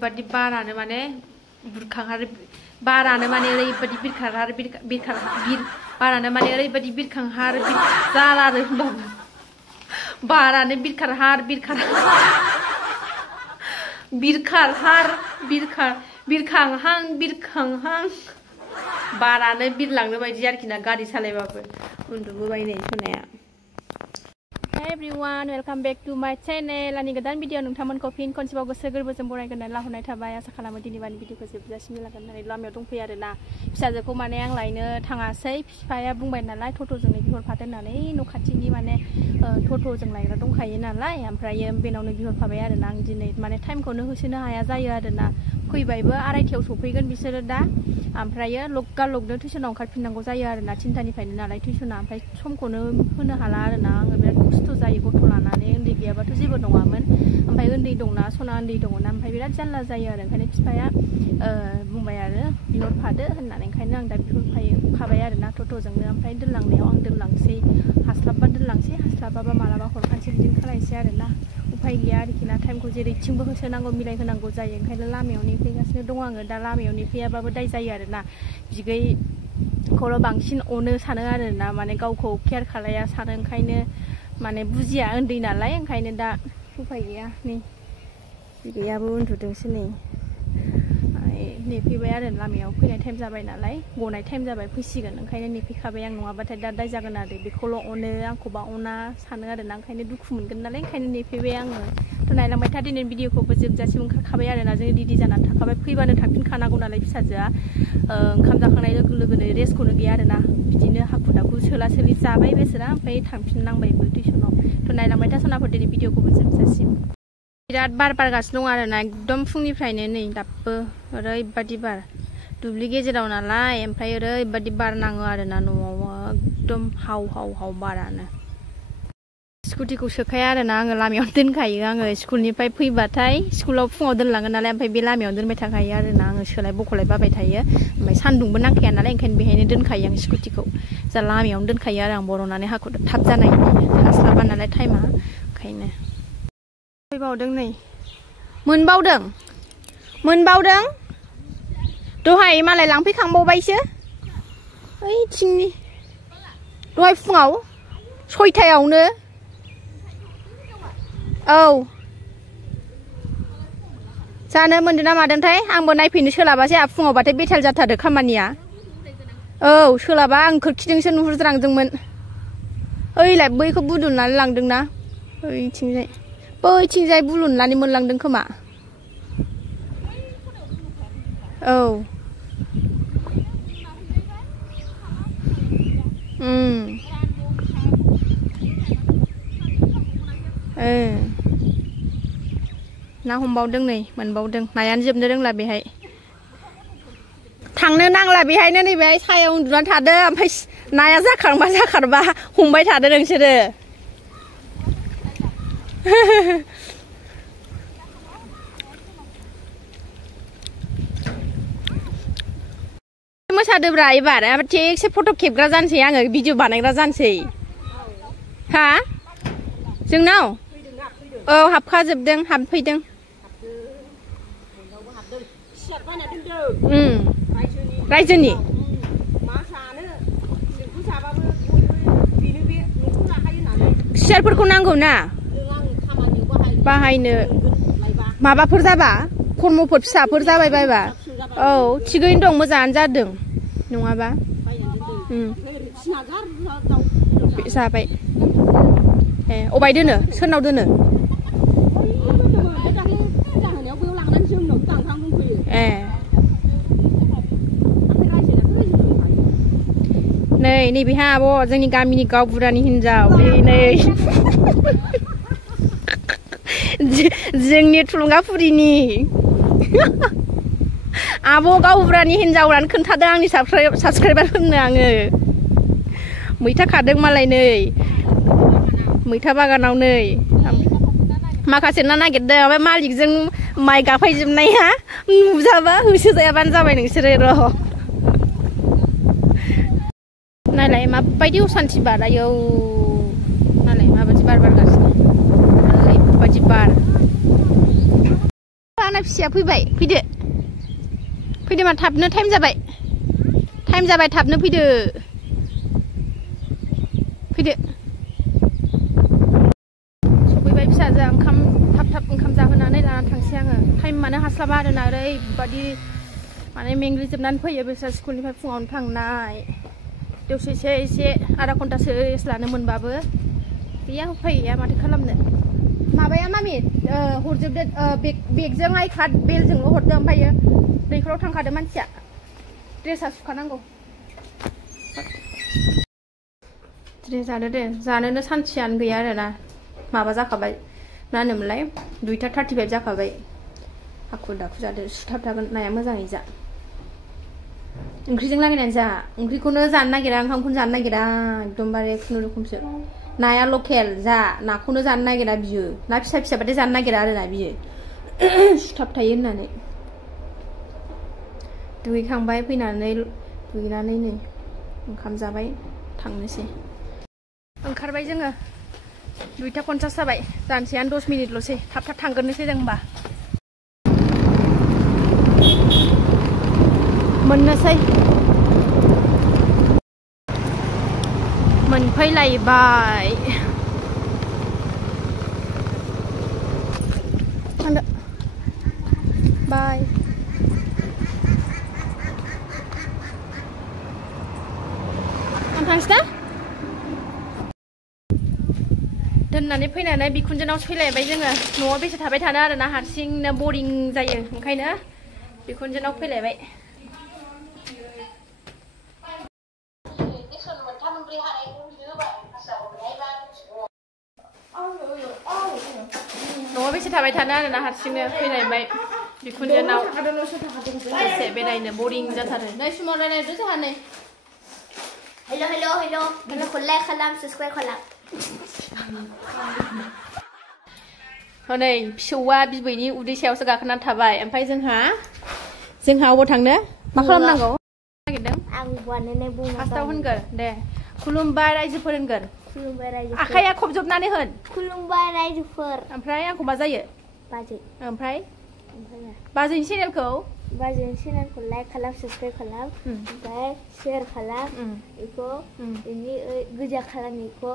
ओरैबादि बारानो माने बुरखांहार बारानो माने ओरैबादि बिरखांहार बारानो माने ओरैबादि बिरखांहार जालारो होनबाबो बारानो बिरखांहार बिरखांहां बारानो बिरलांनो बायदि आरोखि ना गारि सालायबाबो उन्दुबोबाय नै सनाया। Hi everyone, welcome back to my channel. आंनि गोदान भिडिअ नोंथांमोनखौ फिन खनसेबाव गोसो गोरबोजों बरायगोन लाहरनाय थाबाय। आसा खालामो दिनैबानि भिडिअखौ जोबजासिम लागोन होननानै लामायाव दंफैयो आरोना। फिसाजोखौ माने आं लायनो थाङासै, बिफाया बुंबाय नालाय टट'जोंनो बिहरफादो होननानै। न' खाथिनि माने टट'जों लायग्रा दंखायो नालाय, ओमफ्रायो बेनावनो बिहरफाबाय आरोना। आं दिनै माने टाइमखौनो होसोनो हाया जायो आरोना। फैबायबो 2:30आव सफैगोन बिसोरो दा, ओमफ्रायो लगनो टिउसनाव ओंखारफिननांगौ जायो आरोना। 3थानिफ्रायनो नालाय टिउसना, ओमफ्राय समखौनो होनो हाला आरोना। आङो बिराद खस्थ' जायो गथ' लानानै। उन्दै गैयाबाथ' जेबो नङामोन, ओमफ्राय उन्दै दंना, सना उन्दै दङना, ओमफ्राय बिराद जारला जायो आरो। ओंखायनो बिफाया बुंबाय आरो बिहरफादो होननानै, ओंखायनो आं दा बिहरफाबाय आरोना टट'जोंनो। ओमफ्राय दोनलांनायाव आं दोनलांसै, हास्लाबबा दोनलांसै, हास्लाबाबा मालाबा हरफानोसै, बिदिनो खालायसै आरोना। उफाय गैया आरोखि ना, टाइमखौ जेरैथिंबो होसोनांगौ, मिलायहोनांगौ जायो। ओंखायनो लामायाव नेफैगासिनो दं आङो। दा लामायाव नेफैयाबाबो दाय जायो आरोना। बिगैखौल' बांसिन अनो सानो आरोना, माने गावखौ केयार खालाया सानो, ओंखायनो माने बुजिया, उन्दै नालाय। ओंखायनो दा उफाय गैया। नै बिगैयाबो उन्दुदोंसो नै। नेफैबाय आरो लामायाव फैनाय टाइम जाबाय नालाय, गनाय टाइम जाबाय, फैसिगोन। ओंखायनो नेफैखाबाय आं, नङाबाथाय दा दाय जागोन आरो। बेखौल' अनो, आंखौबा अना सानो आरोना। ओंखायनो दुखु मोनगोन नालाय, ओंखायनो नेफैबाय आङो। थ' नायलांबाय था दिनै भिडिअखौबो जोबजासिम ओंखारखाबाय आरोना। जों रेडि जानानै थाखाबाय, फैबानो थांफिनखानांगौ नालाय फिसाजोआ। ओंखाम जाखांनाय लोगो लोगोनो रेस्टखौनो गैया आरोना। बिदिनो हाखु दाखु सोला सोलि जाबाय बेसोरा, ओमफ्राय थांफिननांबायबो टिउसनाव। थ' नायलांबाय था सनाफोर दिनै भिडिअखौबो जोबजासिम। बिराद बार बारगासिनो दं आरोना, एकदम फुंनिफ्रायनो नै दाबो ओरैबादि बार। दुब्लि गेजेराव नालाय, ओमफ्राय ओरैबादि बार नाङो आरोना न'आव, एकदम हाव बारानो। स्कुटिखौ सोखाया आरोना आङो, लामायावनो दोनखायो आङो। स्कुलनिफ्राय फैबाथाय, स्कुलाव फुङाव दोनलाङो नालाय, ओमफ्राय बे लामायावनो दोनबाय थाखायो आरोना आङो। सोलाय बखलाय बाबाय थायो, ओमफ्राय सान्दुंबो नांखाया नालाय, ओंखायनो बेहायनो दोनखायो आं स्कुटिखौ। जा लामायावनो दोनखायो आरो आं, बर'नानै हाखु थाब जानाय हास्लाबा नालाय टाइमा, ओंखायनो। फैबावदों नै, मोनबावदों दहाय मालाय लांफैखांबावबायसो ओइथिंनि, दहाय फुङाव 6थायावनो। औ जानो मोन्दों ना मादोंथाय, आंबो नायफैनो सोलाबासै। आंहा फुङावबाथाय बेथाल जाथारो खामानिया। औ सोलाबा, आं खोरखिजोंसो नुहुरज्रांदोंमोन। ओइलाय बैखौ बुद्रुनानै लांदोंना, बैथिंजाय बुलुननानै मोनलांदों खोमा। औ ना हमबावदों नै, मोनबावदों। नायानो जोबनो रोंला बेहाय, थांनो नांला बेहायनो। नैबेहाय सायाव उन्दुनानै थादो, ओमफ्राय नाया जाखारबा हमबाय थादो नोंसोरो। मोसादोब्रा एबार थिगसे फट' खेबग्रा जानोसै आङो, भिडिअ बानायग्रा जानोसै। हा जोंनाव? औ हाबखाजोबदों, हाबफैदों। रायजोनि सियारफोरखौ नांगौ ना बाहायनो, माबाफोर जाबा, खर्मफोर फिसाफोर जाबाय बायबा। औ थिगैनो दं, मोजाङानो जादों नङाबा। जाबाय। ए अबाय दोनो, सोरनाव दोनो? ए नैबेहा आब' जोंनि गामिनि गावबुरानि हिनजाव, नै जोंनि थुलुंगाफुरिनि आब' गावबुरानि हिनजावआनो खोन्थादों आंनि साबसक्राइबार होननो। आङो मैथा खादों मालाय, नै मैथा बागानाव नै माखासे ना नागिरदों। ओमफ्राय मालिकजों माइ गाफायजोबनाया नुजाबा होसोजायाबानो जाबाय नोंसोरो। र' नालाय माबायदि असान्थि बारायो, नालाय माबायदि बार बारगासिनो, ओरैबायदि बार। आंना फिसाया फैबाय फैदो फैदो मा थाबनो टाइम जाबाय थाबनो फैदो सफैबाय फिसाजोआ ओंखाम थाब ओंखाम जाहोनानै लाना थांसै आङो टाइमानो हास्लाबा आरोना ओरैबादि माने मेंग्लिजोबनानै फैयो बिसोर स्कुलनिफ्राय फुङावनो थांनाय दसेसो एसे आधा घन्टासो रेस्ट लानो मोनबाबो गैया उफाय गैया माथो खालामनो माबाया मामि हरजोबदो बेगजों आइ कार्ड बेलजोंल' हरदो ओमफ्रायो दैखराव थांखादो मानसिया ड्रेसा सुखानांगौ ड्रेस जादो दे जानोनो सान्थियानो गैया आरोना माबा जाखाबाय मा होनोमोनलाय 2:35 जाखाबाय हाखु दाखु जादो सुथाब थागोन नाया मोजाङै जा ओंख्रिजों लागायनानै जा ओंख्रिखौनो जानो नागिरा ओंखामखौनो जानो नागिरा एकदमबारे खुनुरुखुमसो नाया लकेल जा नाखौनो जानो नागिरा बियो ना फिसा फिसाबाथाय जानो नागिरा आरोना बियो सुथाब थायो होननानै दुगैखांबाय फैनानै दुगैनानै नै ओंखाम जाबाय थांनोसै ओंखारबाय जोङो 2:50 जाबाय जानोसैयानो 10 मिनिटल'सै थाब थांग्रोनोसै जों होमबा मोननोसै मोनफैलायबाय थांदो बाय आं थांसै ना दोननानै फैनानै बिखुनजोनाव फैलायबाय जोङो न'आव बेसे थाबाय थानो आरोना हारसिंनो बरिं जायो ओंखायनो बिखुनजोनाव फैलायबाय न'आव बेसे थाबाय थानो आरोना हारसिंनो फैलायबाय बिखुनजोनाव एसे बेरायनो बरिं जाथारो नै समाव रायलायदो जोंहा नै हेलो गड लाइक खालाम साबस्क्राइब खालाम हनै फिसौआ बिबैनि उदै सायावसो गाखोनानै थाबाय ओमफ्राय जोंहा अबाव थांनो मा खालामनांगौ नागिरदों आं बानायनाय बुङो फार्स्टआव होनगोर दे खुलुमबाय रायजोफोर होनगोर खुलुमबाय रायजो आखाइया खबजबनानै होन खुलुमबाय रायजोफोर ओमफ्राय आंखौ मा जायो बाजै ओमफ्राय बाजैनि चेनेलखौ लाइक खालाम साबस्क्राइब खालाम ओमफ्राय शेयार खालाम बेखौ बेनि गोजा खालामनायखौ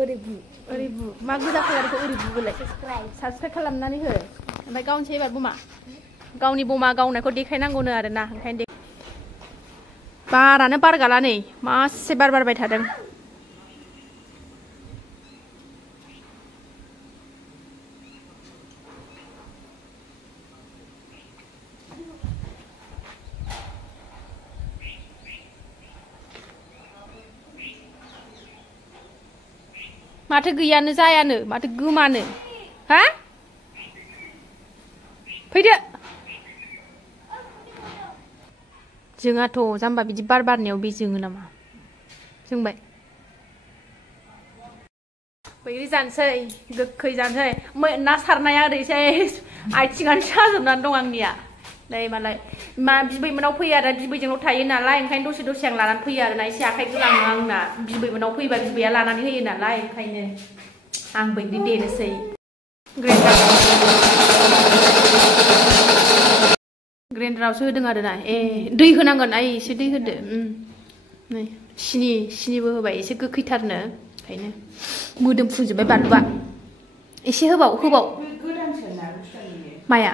ओरै बु मा गोजा खालारखौ ओरै बुगोलाय साबस्क्राइब खालामनानै हो ओमफ्राय गावनोसै एबार बमा गावनि बमा गावनायखौ देखायनांगौनो आरोना ओंखायनो बारानो बार गाला नै मासे बार बारबाय थादों माथो गैयानो जायानो माथो गोमानो हा फैदो जोंहाथ' जाम्बा बिदि बार बारनायाव बे जोङो नामा जोंबाय बैग्रि जानोसै गोखै जानोसै ना सारनाया ओरैसै आथिङानो साजोबनानै दं आंनिया नै मालाय मा बिबैमोनाव फैयो आरो बिबैजोंल' थायो नालाय ओंखायनो दसे आं लानानै फैयो आरोना एसे आखाइ गोलाङो आंना बिबैमोनाव फैबा बिबैया लानानै होयो नालाय ओंखायनो आं बैग्रि देनोसै ग्रेन्डारावसो होदों आरोना दै होनांगोन आइ एसे दै होदो नै सिनिबो होबाय एसे गोखैथारनो ओंखायनो मोदोमफुंजोबबाय बानलुआ एसे होबाव माया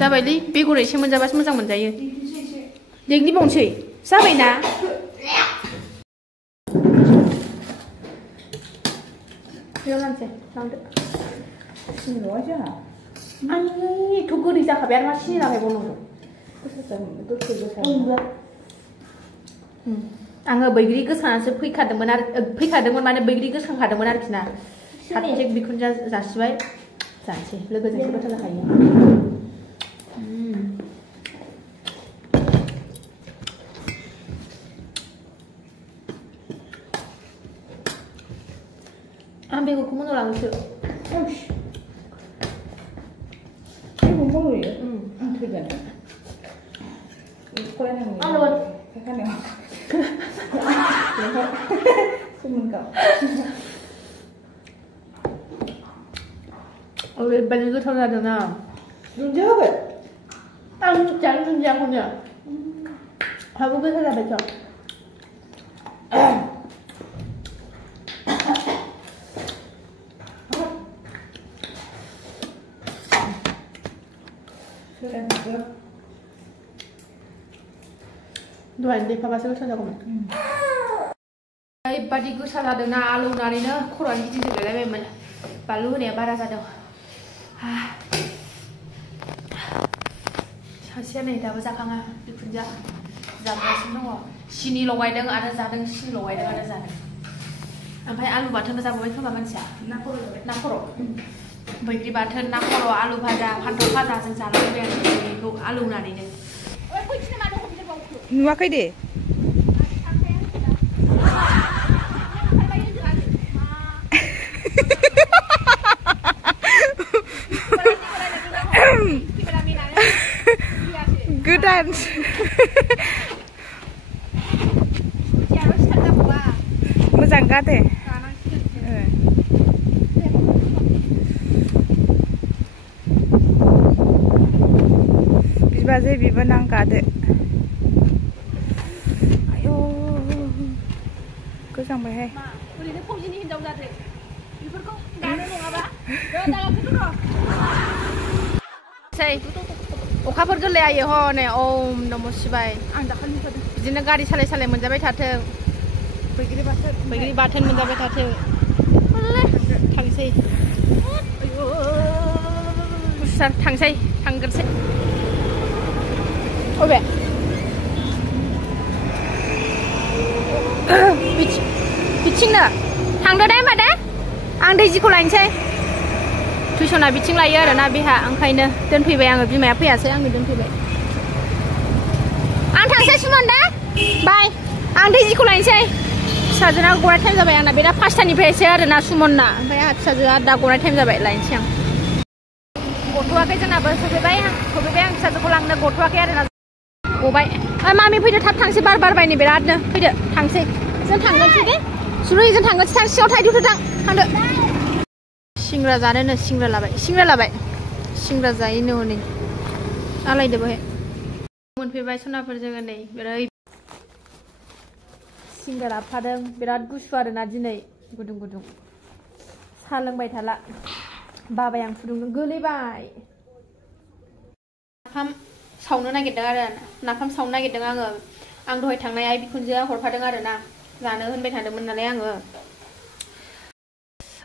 जाबायलै बेगर एसे मोनजाबासो मोजां मोनजायो देग्लिबावनोसै जाबायना बेयाव लांसै लांदो आंथ' गोदै जाखाबाय आरो मा सिनि लागायबावनांगौ आङो बैग्रि गोसानासो फैखादोंमोन माने बैग्रि गोसांखादोंमोन आरोखि ना साबजेक्ट बिखुनजोआ जासिबाय जानोसै लोगोजोंसो गोथाव जाखायो आं बेगरखौ मोनाव लांनोसो आं थैगोन 오랜만에 이거 전화하잖아. 눈치야 왜? 짱 눈치야 그냥. 한국에 살아봤죠. दहायनो फाबासो गोथाव जागौमोन। ओरैबादि गोसा जादोंना आलु होनानैनो खर'आनो गिदिंजोबलायबायमोन। बानलु होनाया बारा जादों। सासेया नै दाबो जाखाङा बिखुनजोआ जागासिनो दङ। सिनि लगायदों आरो जादों, सिनि लगायदों आरो जादों। ओमफ्राय आलु बाथोनबो जाबावबाय खोमा मानसिया। ना खर'। बैग्रि बाथोन, ना खर', आलु भाजा, फान्थाव भाजाजों जालांबाय आरो बेखौ आलु होनानैनो। नुवाखै दे। गोदान मोजां गादे बिबाजै बिबोनां गादो। आयौ गोजांबायहाय। ओरैनो फौजिनि हिनजाव जादो बेफोरखौ गानो नङाबा अखाफोर गोरलै आयो हनै ओम नमः शिवाय। आं दाखालि बिदिनो गारि सालाय सालाय मोनजाबाय थाथों। बैग्रि बाथोन मोनजाबाय थाथों। थांसै गुसार थांसै थांगोरसै। अबे बिथिंनो थांदो दे होमबा दे। आं दैजिखौ लायनोसै। टिउसना बिथिं लायो आरोना बेहा, ओंखायनो दोनफैबाय आङो। बिमाया फैयासै, आंनो दोनफैबाय। आं थांसै सुमन दे बाय। आं दैजिखौ लायनोसै। फिसाजोना गनाय टाइम जाबाय आंना। बे दा 5टानिफ्रायसो आरोना सुमनना। ओमफ्राय आंहा फिसाजोआ दा गनाय टाइम जाबाय, लायनोसै आं। गथ'वाखै जोंनाबो। सफैबाय आं फिसाजोखौ लांनो। गथ'वाखै आरोना गबाय। मामि फैदो थाब थांसै। बार बारबाय नै बिरादनो। फैदो थांसै। जों थांगोनसै दे सुरु। जों थांगोनसै। थां सिङाव थाइजौथ' थांदो। सिंग्रा जानोनो सिंग्रा लाबाय। सिंग्रा जायोनो हनै आलायदो बहाय। मोनफैबाय सनाफोर जोङो नै बिराद सिंग्रा लाफादों। बिराद गुसु आरोना दिनै गुदुं गुदुं। साहा लोंबाय थाला बाबाय आं फुदुंदों। गोलैबाय। नाफाम सावनो नागिरदों आङो। आं दहाय थांनाय आइ बिखुनजोआ हरफादों आरोना। जानो होनबाय थादोंमोन नालाय आङो।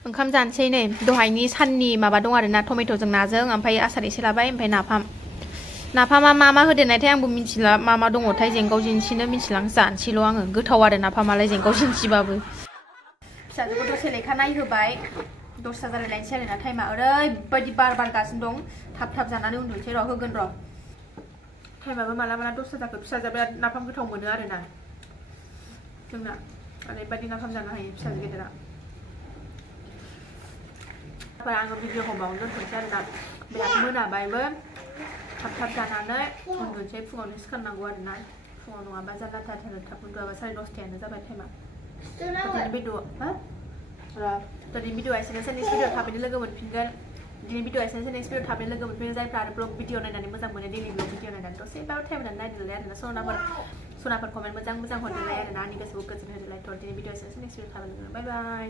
ओंखाम जानोसै नै। दहायनि साननि माबा दं आरोना, टमेट'जों नाजों, ओमफ्राय आसार एसे लाबाय, ओमफ्राय नाफामा मा होदेरनायथाय आंबो मिथिला। मा दङथाय जेंगाव जेंसिनो मिथिलां। जानोसैल' आङो। गोथाव आरो नाफामालाय जेंगाव जेंसिबाबो। फिसाजोखौ दसे लेखा नायहोबाय। 10ता जालायलायनोसै आरोना टाइमा। ओरैबायदि बार बारगासिनो दं। थाब जानानै उन्दुनोसै र'। होगोन र'। टाइमाबो माला 10ता जाखो। फिसाजोआ बिराद नाफाम गोथाव मोनो आरोना जोंना। ओरैबायदि नाफाम जानो हायो फिसाजो गेदेरा। आङो भिडिअखौ बावनो दोनथ'नोसै आरोना। बिराद मोनाबायबो। थाब जानानै उन्दुनोसै। फुङावनो सिखारनांगौ आरोना। फुङाव नङाबा जारला थाब उन्दुआबा 10:30 जाबाय टाइमा। दिनै भिडिअ एसेनोसै। नेक्स्ट भिडिअ थाबैनो लोगो मोनफिनगोन। दिनै भिडिअ एसेनोसै। नेक्स्ट भिडिअ थाबैनो लोगो मोनफिनगोन। जायफ्रा आरो ब्लग भिडिअ नायनानै मोजां मोनो, डेलि ब्लग भिडिअ नायनानै दसेबाबो टाइम होनानै नायदोलाय आरोना। सनाफोर कमेन्ट मोजां हरदोलाय आरोना। आंनि गोसोखौ गोजोन होदोलाय। दिनै भिडिअ एसेनोसै। नेक्स्ट भिडिअ थाबैनो लोगो मोनगोन। बाय बाय।